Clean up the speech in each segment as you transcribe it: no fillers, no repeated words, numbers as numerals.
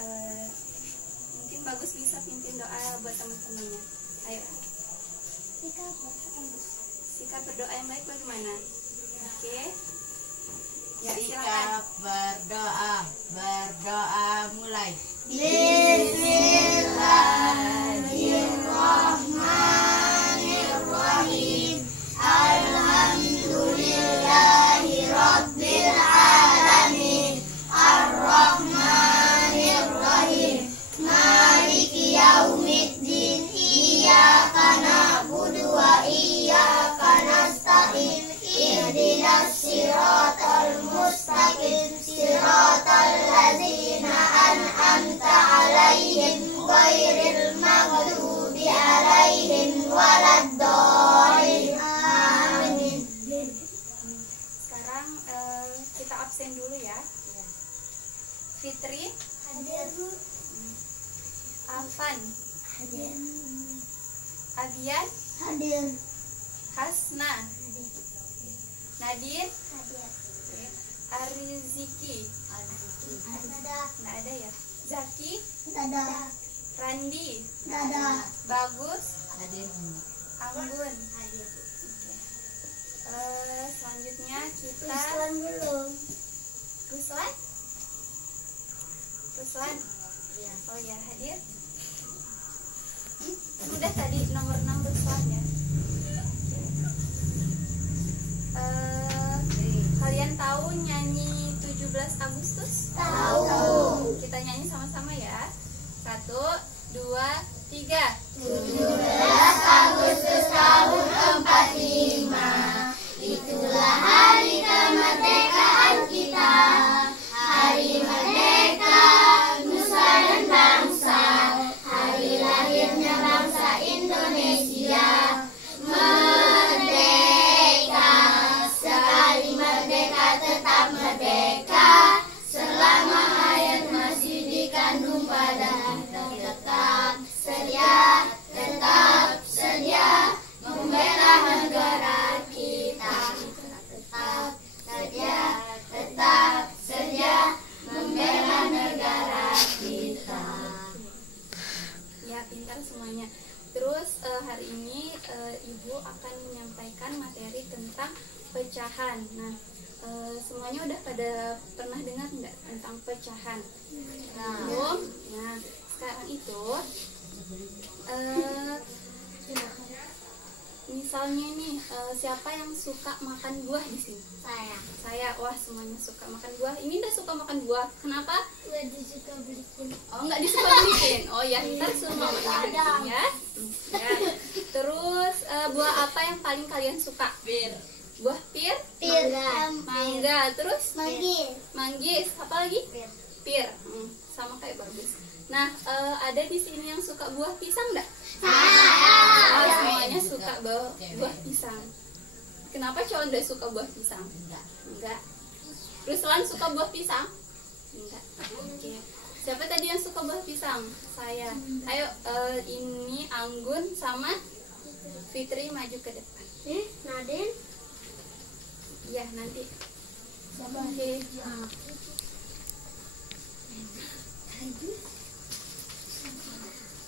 Mungkin bagus bisa pimpin doa buat teman-temannya. Ayo. Sikap berdoa yang baik bagaimana? Oke. Ya, silakan. Berdoa mulai. Bismillahirrahmanirrahim. Alhamdulillahirabbil alamin. Arrahmanirrahim. Maliki yaumiddin. Iyyaka na'budu wa iyyaka nasta'in. Ihdinas siratal mustaqim. Siratal ladzina an'amta 'alaihim ghairil maghdubi 'alaihim waladdallin. Amin. Sekarang kita absen dulu ya. Fitri, Hadir. Afan, Hadir. Abian, Hadir. Hasna, Nadir, Hadir. Ariziki, Ada. nggak ada ya. Zaki, Ada. Randi, Ada. Bagus, Hadir. Anggun. Hadir. Selanjutnya kita Ruslan belum. Ruslan. Ruslan. Iya. Oh ya, hadir. Udah tadi nomor 6 Ruslan ya. Kalian tahu nyanyi 17 Agustus? Tahu. Kita nyanyi sama-sama ya. 1, 2, 3. 17 Agustus tahun 45. Itulah hari kemerdekaan kita. Hari merdeka nusa dan bangsa. Hari lahirnya bangsa Indonesia. Merdeka, sekali merdeka tetap merdeka. Selama hayat masih dikandung pada kita, tetap sedia membela negara kita. Tetap sedia membela negara kita. Ya, pintar semuanya. Terus hari ini Ibu akan menyampaikan materi tentang pecahan. Nah, semuanya udah pada pernah dengar nggak tentang pecahan? Belum? Nah, sekarang itu misalnya nih, siapa yang suka makan buah di sini? Saya. Wah, semuanya suka makan buah. Ini udah suka makan buah. Kenapa? Gue disuka beliin. Oh, nggak disuka beliin. Oh ya, ntar suruh mamanya beliin ya. Ya. Terus buah apa yang paling kalian suka? Bir. Buah pir, mangga, terus manggis, apa lagi? Pir. Sama kayak bagus. Nah, ada di sini yang suka buah pisang nggak? Oh, semuanya suka buah pisang. Kenapa cowok nggak suka buah pisang? Enggak. Ruslan suka buah pisang? Enggak. Oke. Siapa tadi yang suka buah pisang? Saya. Ayo, ini Anggun sama Fitri maju ke depan. Nadine. Iya, nanti. Oke.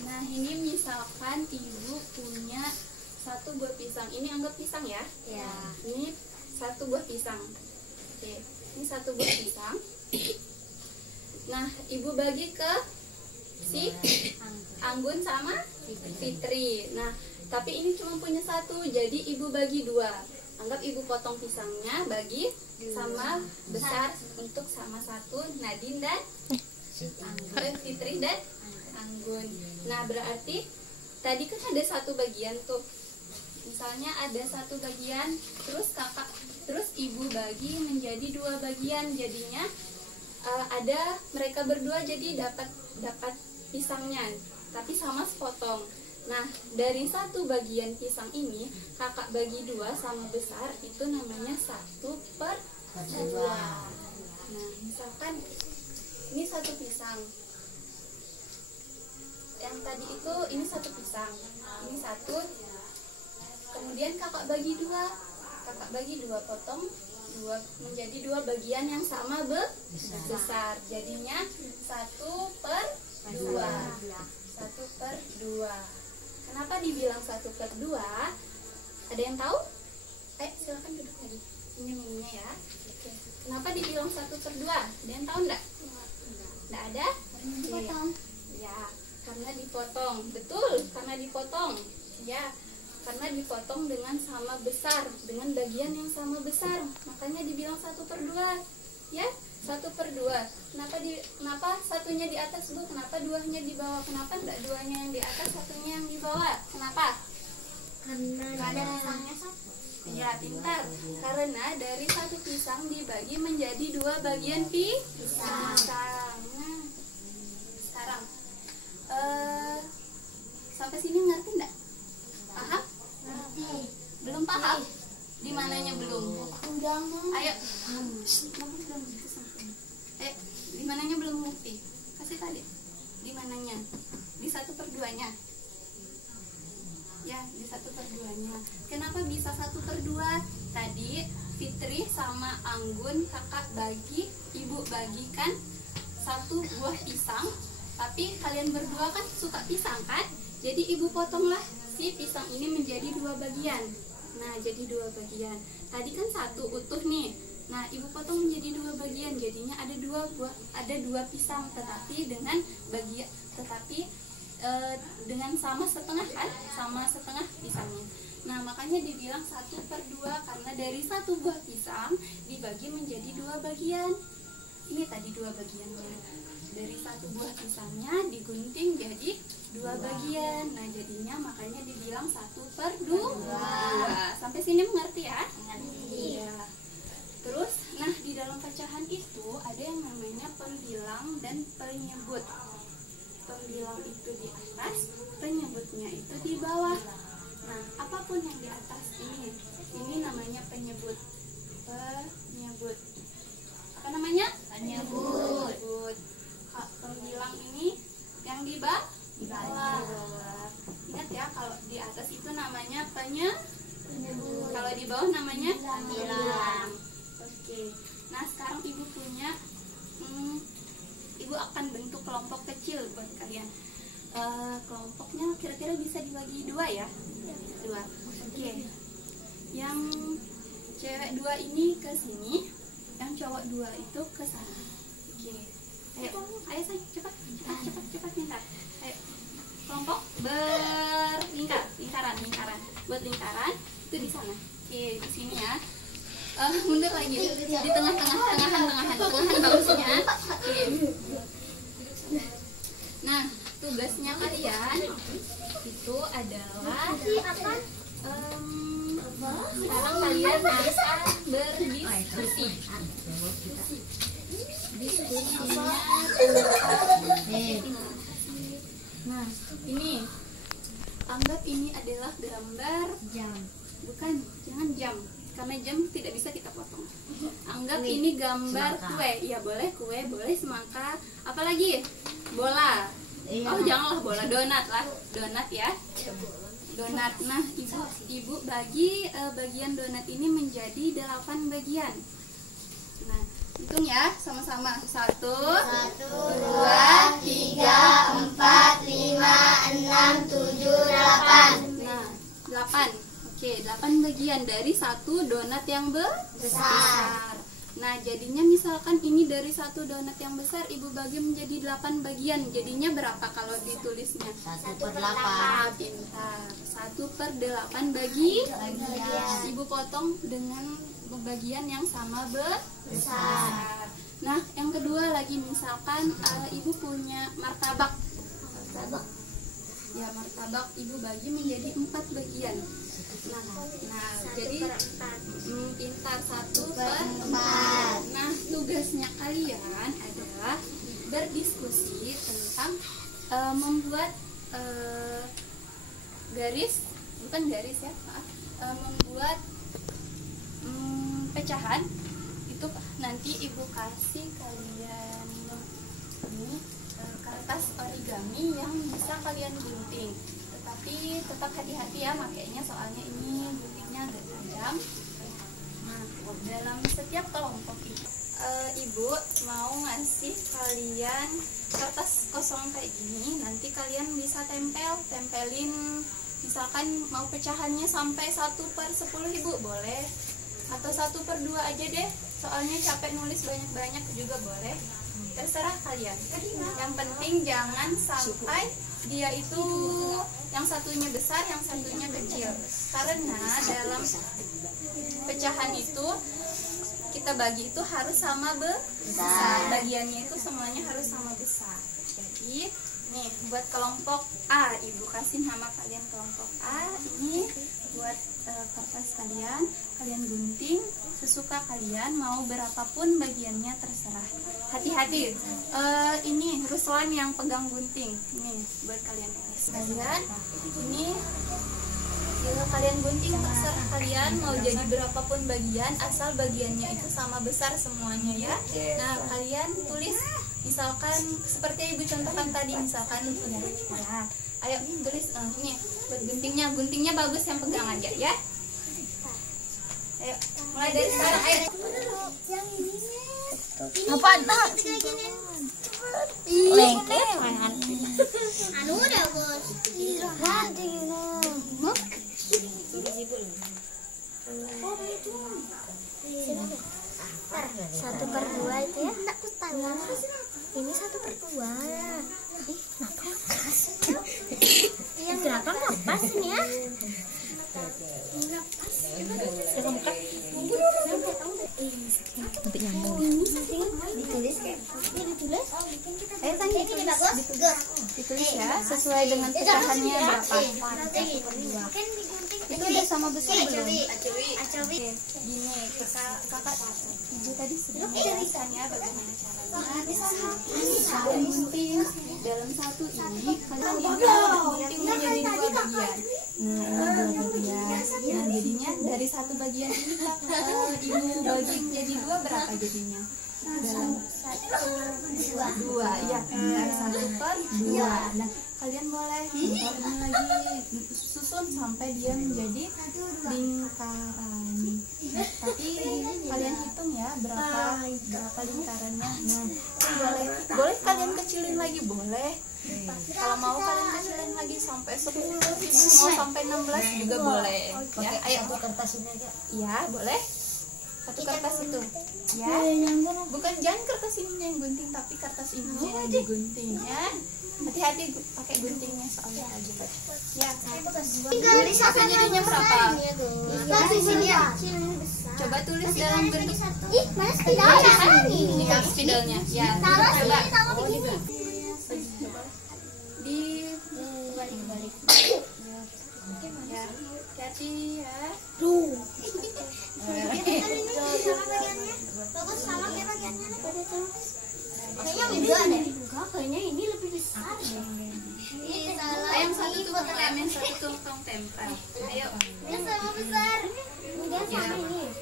Nah, ini misalkan Ibu punya satu buah pisang. Ini anggap pisang ya. Ya. Ini satu buah pisang. Oke, ini satu buah pisang. Nah, Ibu bagi ke si Anggun sama Fitri. Nah, tapi ini cuma punya satu, jadi Ibu bagi dua. Anggap Ibu potong pisangnya, bagi sama besar untuk sama satu Nadine dan Fitri dan Anggun. Nah, berarti tadi kan ada satu bagian tuh. Misalnya ada satu bagian, terus Ibu bagi menjadi dua bagian. Jadinya ada mereka berdua, jadi dapat pisangnya, tapi sama sepotong. Nah, dari satu bagian pisang ini kakak bagi dua sama besar, itu namanya 1/2. Nah, misalkan ini satu pisang, yang tadi itu ini satu pisang, ini satu, kemudian kakak bagi dua, potong dua menjadi dua bagian yang sama besar, jadinya 1/2. 1/2. Kenapa dibilang 1/2? Ada yang tahu? Silakan duduk lagi. Minumnya ya. Oke. Kenapa dibilang 1/2? Ada yang tahu enggak? Enggak ada? Dipotong. Ya, karena dipotong. Betul, karena dipotong. Ya, karena dipotong dengan sama besar, dengan bagian yang sama besar. Makanya dibilang 1/2. Ya, 1/2. Kenapa satunya di atas, Bu? Kenapa duanya di bawah? Kenapa enggak duanya yang di atas, satunya yang di bawah? Kenapa? Karena pisangnya satu. Ya, pintar. Karena dari satu pisang dibagi menjadi 2 bagian pisang. Nah, sekarang sampai sini ngerti enggak? Paham? Belum paham? Di mananya belum? Ayo. Di mananya belum ngerti? Kasih tadi. Di mananya? Di 1/2-nya. Ya, di 1/2-nya. Kenapa bisa 1/2? Tadi Fitri sama Anggun kakak bagi, ibu bagikan 1 buah pisang. Tapi kalian berdua kan suka pisang kan? Jadi ibu potonglah si pisang ini menjadi 2 bagian. Nah, jadi 2 bagian. Tadi kan 1 utuh nih. Nah, ibu potong menjadi 2 bagian. Jadinya ada 2 pisang, tetapi dengan dengan sama setengah kan? Sama setengah pisangnya. Nah, makanya dibilang 1/2 karena dari 1 buah pisang dibagi menjadi 2 bagian. Ini tadi 2 bagiannya. Dari 1 buah pisangnya digunting jadi 2 bagian. Nah, jadinya makanya dibilang 1/2. Sampai sini mengerti ya? Mengerti. Iya. Terus, nah di dalam pecahan itu ada yang namanya pembilang dan penyebut. Pembilang itu di atas, penyebutnya itu di bawah. Nah, apapun yang di atas ini namanya penyebut. Penyebut. Apa namanya? Penyebut. Pembilang ini yang di bawah. Ingat ya, kalau di atas itu namanya penyebut. Kalau di bawah namanya pembilang. Oke. Nah, sekarang ibu punya ibu akan bentuk kelompok kecil buat kalian. Kelompoknya kira-kira bisa dibagi 2 ya? 2. Oke. Yang cewek 2 ini ke sini, yang cowok 2 itu ke sana. Oke. Ayo sayang, cepat minta. Ayo. Kelompok lingkaran. Buat lingkaran itu di sana. Oke, di sini ya. Mundur lagi di tengah-tengahan bagusnya. Oke. Nah, tugasnya kalian itu adalah sekarang kalian akan berdiskusi. Diskusinya nah, ini anggap ini adalah gambar Jam. bukan, jangan jam karena jam tidak bisa kita potong. Anggap ini gambar kue. Ya boleh kue, boleh semangka, apalagi bola. Oh janganlah bola, donat lah, donat ya, donat. Nah, ibu bagi bagian donat ini menjadi 8 bagian. Nah, hitung ya sama-sama. 1, 2, 3, 4, 5, 6, 7, 8. Nah, 8. Oke, 8 bagian dari 1 donat yang besar. Nah, jadinya misalkan ini dari 1 donat yang besar ibu bagi menjadi 8 bagian. Jadinya berapa kalau ditulisnya? 1/8. Pintar. 1/8 bagi. Ibu potong dengan bagian yang sama besar. Nah, yang kedua lagi misalkan ibu punya martabak. Ya, martabak ibu bagi menjadi 4 bagian. Nah, jadi pintar 1/4. Nah, tugasnya kalian adalah berdiskusi tentang membuat membuat pecahan. Itu nanti ibu kasih kalian ini kertas origami yang bisa kalian gunting. Tapi tetap hati-hati ya makainya, soalnya ini guntingnya agak tajam. Nah, dalam setiap kelompok itu ibu mau ngasih kalian kertas kosong kosong kayak gini, nanti kalian bisa tempelin, misalkan mau pecahannya sampai 1/10 Ibu boleh, atau 1/2 aja deh, soalnya capek nulis banyak-banyak juga boleh, terserah kalian. Yang penting jangan sampai dia itu yang satunya besar, yang satunya kecil, karena dalam pecahan itu kita bagi itu harus sama besar, bagiannya itu semuanya harus sama besar. Jadi nih buat kelompok A, Ibu kasih nama kalian kelompok A. Ini buat kertas kalian gunting sesuka kalian, mau berapapun bagiannya terserah. Hati-hati, ini Ruslan yang pegang gunting. Ini buat kalian tulis. Ini kalau kalian gunting terserah kalian mau jadi berapapun bagian, asal bagiannya itu sama besar semuanya ya. Nah kalian tulis misalkan seperti Ibu contohkan tadi, misalkan ya. Ayo tulis ini buat guntingnya bagus yang pegang aja ya. Ayo mulai dari sekarang. Ayo. Apa tak? Lengket mangan. Anu udah bos. Satu per dua itu ya? Ini 1/2. Ih, kenapa ngepas? Yang kenapa ngepas ini ya? Ngepas. Untuk nyambung. Ditulis kayak? Ini ditulis. Ayo tanya ini bagus. Ditulis ya, sesuai dengan pecahannya berapa. Itu udah sama besar belum? Gini, kakak Ibu tadi sudah menjelaskan ya bagaimana caranya. Kalian gunting dalam satu ini, kalian gunting menjadi 2 bagian. Nah, ini 2 bagian. Nah, jadinya dari 1 bagian ini Ibu bagi menjadi 2, berapa jadinya? Dalam 2, ya, dari 1/2. Nah, kalian boleh bentar ini lagi susun sampai dia menjadi lingkaran. Tapi kalian hitung ya berapa lingkarannya. Nah, boleh kalian kecilin lagi boleh. Kalau mau kalian kecilin lagi sampai 10, mau sampai 16 juga boleh. Ya, ayo kertas ini aja. Iya, boleh. Satu kertas itu. Ya. Bukan jangan kertas ini yang gunting, tapi kertas ini yang digunting ya. Hati-hati pakai guntingnya soalnya aja. Ya, tulis satu jadinya berapa? Coba tulis dalam bentuk. Ih, mana spidolnya? Ini kan spidolnya. Ya, coba. Di balik. Ya, hati ya. Bagus sama kayak bagiannya. Kayaknya enggak deh. Kayaknya ini lebih besar deh. Yang satu tumpang tempel. Ayo. Ini sama besar. Enggak sama ini.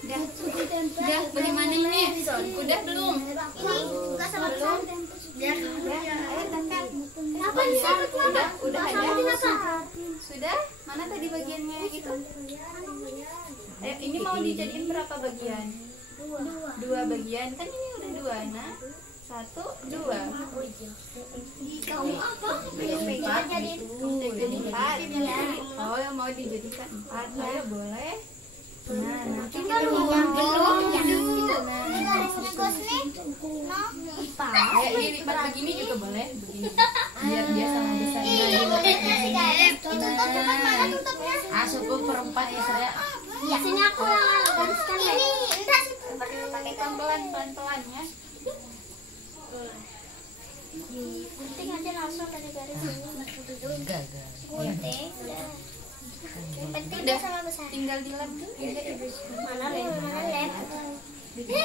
Udah, bagaimana ini? Udah belum? Ini enggak sama besar. Ayo tempel. Kenapa bisa? Udah ada. Sudah? Mana tadi bagiannya itu? Ayo, ini mau dijadiin berapa bagian? 2 bagian. Kan ini udah 2. Nah, 1, 2. Kamu apa? Jadi 4. Oh, yang mau dijadikan 4. Ayo boleh. Nah, nanti kita belum. Ayo dilipat begini juga boleh. Begini. Biar dia sama besar. Asup perempat ya saya. Ya, sini aku gariskan. Ini entar Pakai pelan-pelan ya. gunting aja langsung dari garis ini. Gunting. Penting Udah sama besar. tinggal dilap tuh. Mana lem?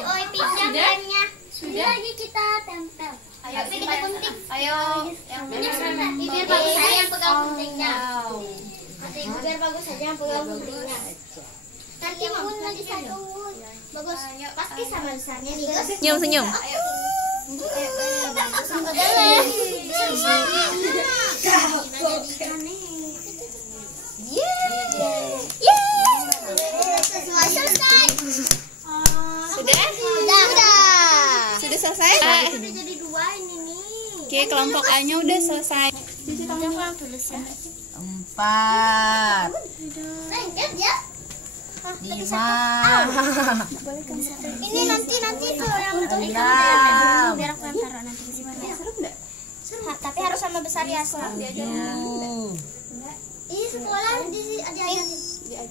Oh, pinjam lemnya. Sudah. Lagi kita tempel. Ayo Tapi kita gunting. Ayo yang Ini biar bagus aja yang pegang guntingnya. Wow. Nanti biar bagus aja yang pegang guntingnya. Nanti mau lagi satu. Bagus. Pasti sama besarnya nih, guys. Senyum. Ayo. Sama dalam. Selesai. Sudah? Udah. Sudah selesai? Udah jadi 2 ini nih. Oke, kelompok A-nya udah selesai. Udah pulang dulu sih. 4, Lengket ya. 5, Ini nanti kalau yang untuk 6, biar aku yang taruh nanti di sini. Tapi harus sama besar ya, Asal. 7, Ini sekolah di ada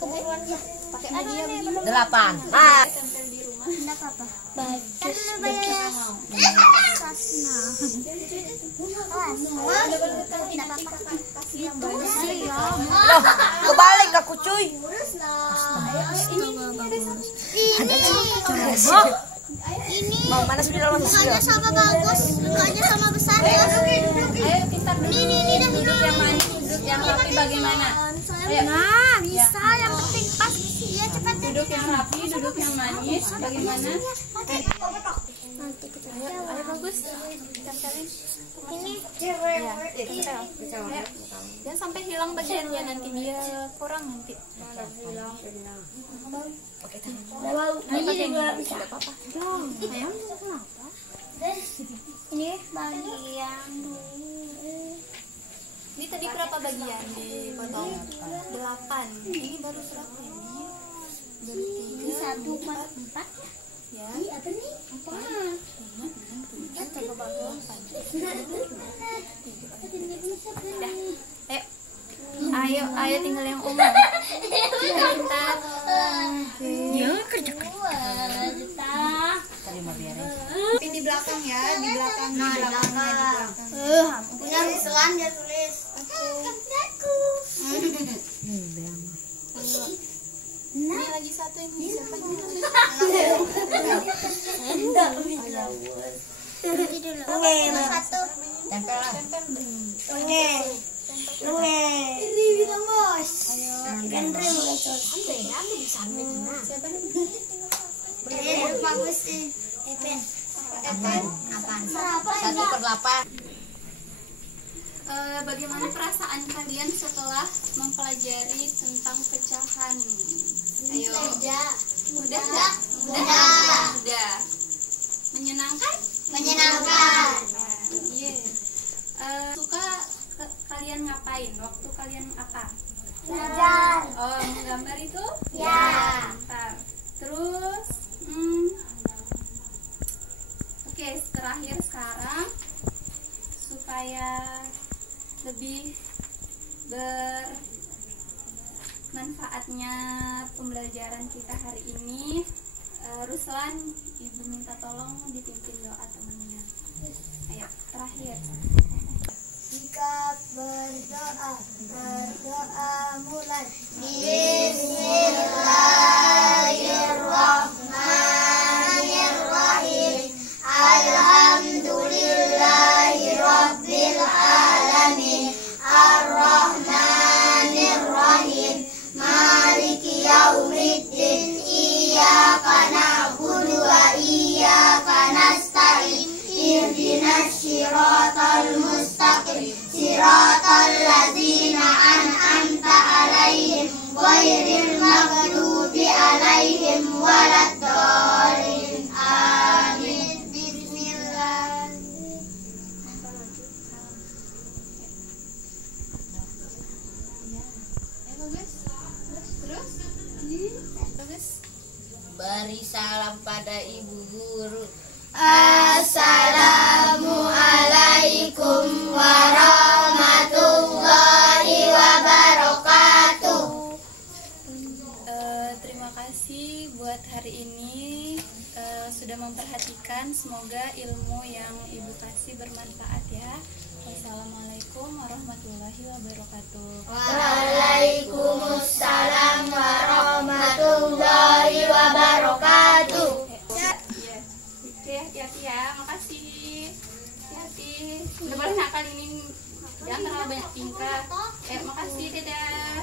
keburuan ya. Pakai media 8. Enggak apa-apa. Bagus. Sasna. Tidak apa-apa. Itu sih ya. Loh, kebalik aku cuy. Ini Mau mana sih dalam mukanya sama bagus, mukanya sama besar ya. Ayo kita Ini dah duduk yang manis, duduk yang rapi bagaimana? Nah, bisa yang penting pas ya cepat Duduk yang rapi, duduk yang manis bagaimana? nanti kita Ayo bagus. Tempelin. ini Jangan sampai hilang bagiannya, nanti dia kurang nanti. Ini juga bisa apa-apa. ini bagian Ini tadi berapa bagian dipotong? 8. Ini baru berapa ini? Baru 3, 1, 4 ya. apa nih? Apa? Ayo tinggal yang umum. Pintar. Ya kerja. Terima beres. Tapi di belakang ya, di belakang. Nah, di belakang. Punya Ruslan dia tulis. Aku. Ini lagi satu ini siapa ini? Pergi dulu. Oke, satu. Tempel lah. Oke. Ini bilang bos. Kan Siapa bagus sih. Epen. Apaan? 1/8. Bagaimana perasaan kalian setelah mempelajari tentang pecahan? Ayo. Mudah nggak? Mudah. Menyenangkan? Menyenangkan. Iya. Suka kalian ngapain? Waktu kalian apa? Belajar. Oh, menggambar itu? Ya. Bentar. Terus, oke, terakhir sekarang supaya lebih bermanfaatnya pembelajaran kita hari ini, Ruslan, Ibu minta tolong dipimpin doa temannya. Ayo, terakhir. Sikap berdoa mulai. Bismillahirrahmanirrahim. Alhamdulillahirabbil alamin. Arrahmanirrahim. Maliki yaumiddin. Iyyaka na'budu wa iyyaka nasta'in. Ihdinas siratal mustaqim. Siratal ladzina an'amta 'alaihim ghairil maghdubi 'alaihim waladdallin. Amin. Bismillah. Bagus. Beri salam pada ibu guru. Assalamualaikum warahmatullahi wabarakatuh. Terima kasih buat hari ini sudah memperhatikan. Semoga ilmu yang Ibu kasih bermanfaat ya. Wassalamualaikum warahmatullahi wabarakatuh. Waalaikumsalam warahmatullahi wabarakatuh. Hati-hati ya, makasih. Hati-hati. Udah boleh nakal ini, jangan terlalu banyak tingkah. Makasih, dadah.